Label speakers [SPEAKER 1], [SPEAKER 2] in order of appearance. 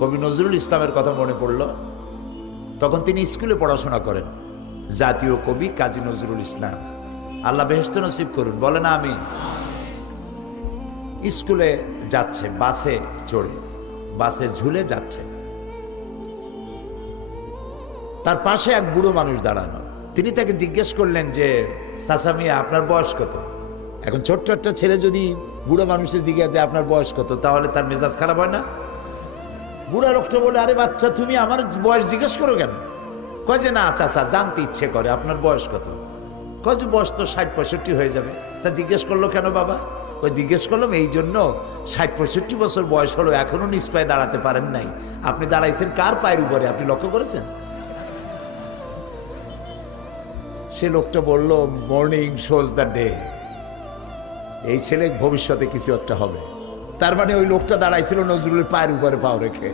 [SPEAKER 1] কবি নজরুল ইসলামের কথা মনে পড়ল। তখন তিনি স্কুলে পড়াশোনা করেন। জাতীয় কবি কাজী নজরুল ইসলাম। আল্লাহ বেহেস্ত নসিব করুন বলে না আমি স্কুলে যাচ্ছে, বাসে চড়ে, বাসে ঝুলে যাচ্ছে। তার পাশে এক বুড়ো মানুষ দাঁড়ানো। তিনি তাকে জিজ্ঞেস করলেন যে সাসামিয়া আপনার বয়স কত? এখন ছোট্ট একটা ছেলে যদি বুড়ো মানুষের জিজ্ঞাসা, আপনার বয়স কত? তাহলে তার মেজাজ খারাপ হয় না? বুড়া লোকটা বলে, আরে বাচ্চা, তুমি আমার বয়স জিজ্ঞেস করো কেন? কয় যে, না চাচা, জানতে ইচ্ছে করে, আপনার বয়স কত? কয় যে, বয়স তো ষাট পঁয়ষট্টি হয়ে যাবে। তা জিজ্ঞেস করল কেন বাবা? ওই জিজ্ঞেস করলাম, এই জন্য ষাট পঁয়ষট্টি বছর বয়স হলো, এখনও নিজ পায়ে দাঁড়াতে পারেন নাই। আপনি দাঁড়াইছেন কার পায়ের উপরে, আপনি লক্ষ্য করেছেন? সে লোকটা বলল মর্নিং শোজ দ্য ডে এই ছেলে ভবিষ্যতে কিছু একটা হবে। তার মানে ওই লোকটা দাঁড়াইছিল নজরুলের পায়ের উপরে পাও রেখে।